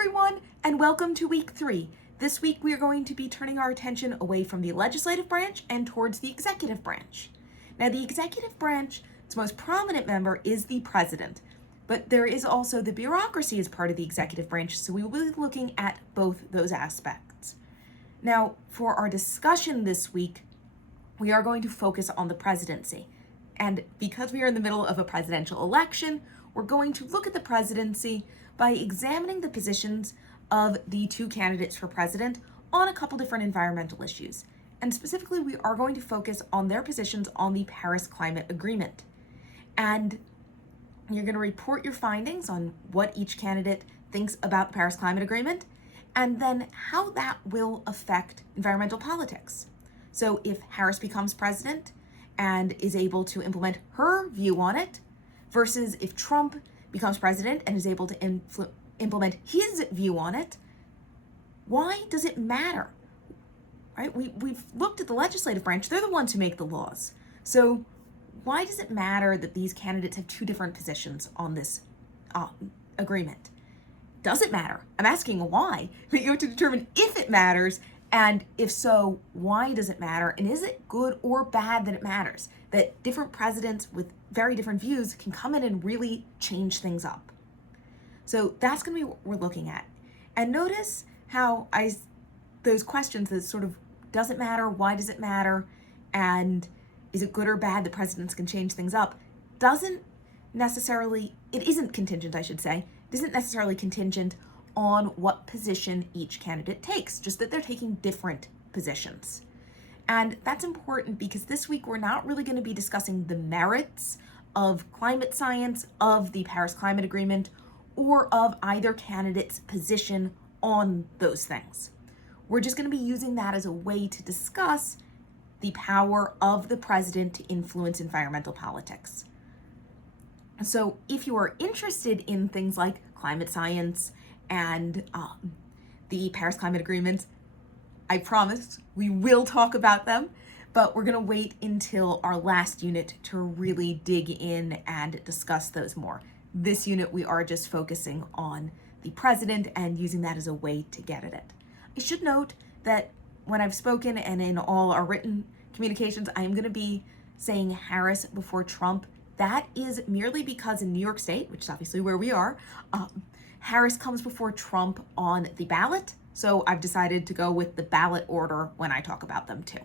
everyone, and welcome to week 3. This week we are going to be turning our attention away from the legislative branch and towards the executive branch. Now, the executive branch, its most prominent member is the president, but there is also the bureaucracy as part of the executive branch, so we will be looking at both those aspects. Now, for our discussion this week, we are going to focus on the presidency. And because we are in the middle of a presidential election, we're going to look at the presidency by examining the positions of the two candidates for president on a couple different environmental issues. And specifically, we are going to focus on their positions on the Paris Climate Agreement. And you're going to report your findings on what each candidate thinks about the Paris Climate Agreement, and then how that will affect environmental politics. So if Harris becomes president and is able to implement her view on it, versus if Trump becomes president and is able to implement his view on it, why does it matter? Right? We've looked at the legislative branch. They're the ones who make the laws. So why does it matter that these candidates have two different positions on this agreement? Does it matter? I'm asking why, but you have to determine if it matters, and if so, why does it matter? And is it good or bad that it matters? That different presidents with very different views can come in and really change things up. So that's going to be what we're looking at. And notice how those questions that sort of, does it matter? Why does it matter? And is it good or bad that presidents can change things up? It isn't contingent, I should say. It isn't necessarily contingent on what position each candidate takes, just that they're taking different positions. And that's important because this week we're not really going to be discussing the merits of climate science, of the Paris Climate Agreement, or of either candidate's position on those things. We're just going to be using that as a way to discuss the power of the president to influence environmental politics. So if you are interested in things like climate science and the Paris Climate Agreement, I promise we will talk about them, but we're going to wait until our last unit to really dig in and discuss those more. This unit, we are just focusing on the president and using that as a way to get at it. I should note that when I've spoken and in all our written communications, I am going to be saying Harris before Trump. That is merely because in New York State, which is obviously where we are, Harris comes before Trump on the ballot. So I've decided to go with the ballot order when I talk about them too.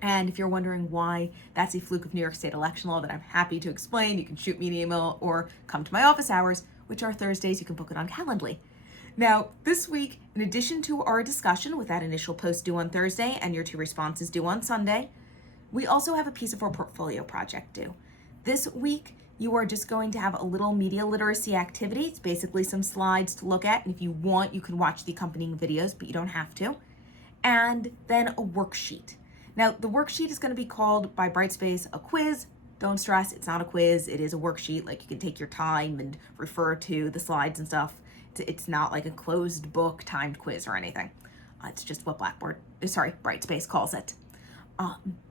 And if you're wondering why that's a fluke of New York State election law that I'm happy to explain, you can shoot me an email or come to my office hours, which are Thursdays. You can book it on Calendly. Now, this week, in addition to our discussion with that initial post due on Thursday and your 2 responses due on Sunday, we also have a piece of our portfolio project due. This week, you are just going to have a little media literacy activity. It's basically some slides to look at, and if you want, you can watch the accompanying videos, but you don't have to. And then a worksheet. Now, the worksheet is going to be called by Brightspace a quiz. Don't stress, it's not a quiz. It is a worksheet. Like, you can take your time and refer to the slides and stuff. It's not like a closed book timed quiz or anything. It's just what Brightspace calls it.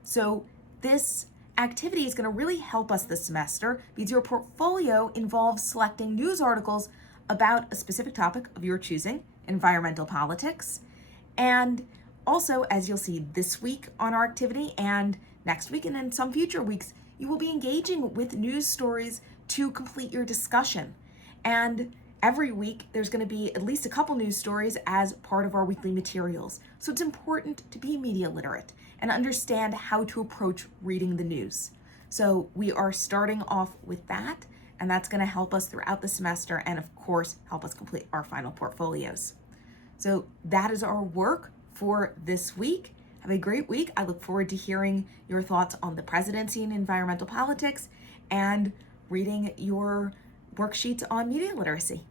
So this activity is going to really help us this semester because your portfolio involves selecting news articles about a specific topic of your choosing, environmental politics. And also, as you'll see this week on our activity and next week and in some future weeks, you will be engaging with news stories to complete your discussion. And every week, there's going to be at least a couple news stories as part of our weekly materials. So it's important to be media literate and understand how to approach reading the news. So we are starting off with that, and that's going to help us throughout the semester and, of course, help us complete our final portfolios. So that is our work for this week. Have a great week. I look forward to hearing your thoughts on the presidency and environmental politics and reading your worksheets on media literacy.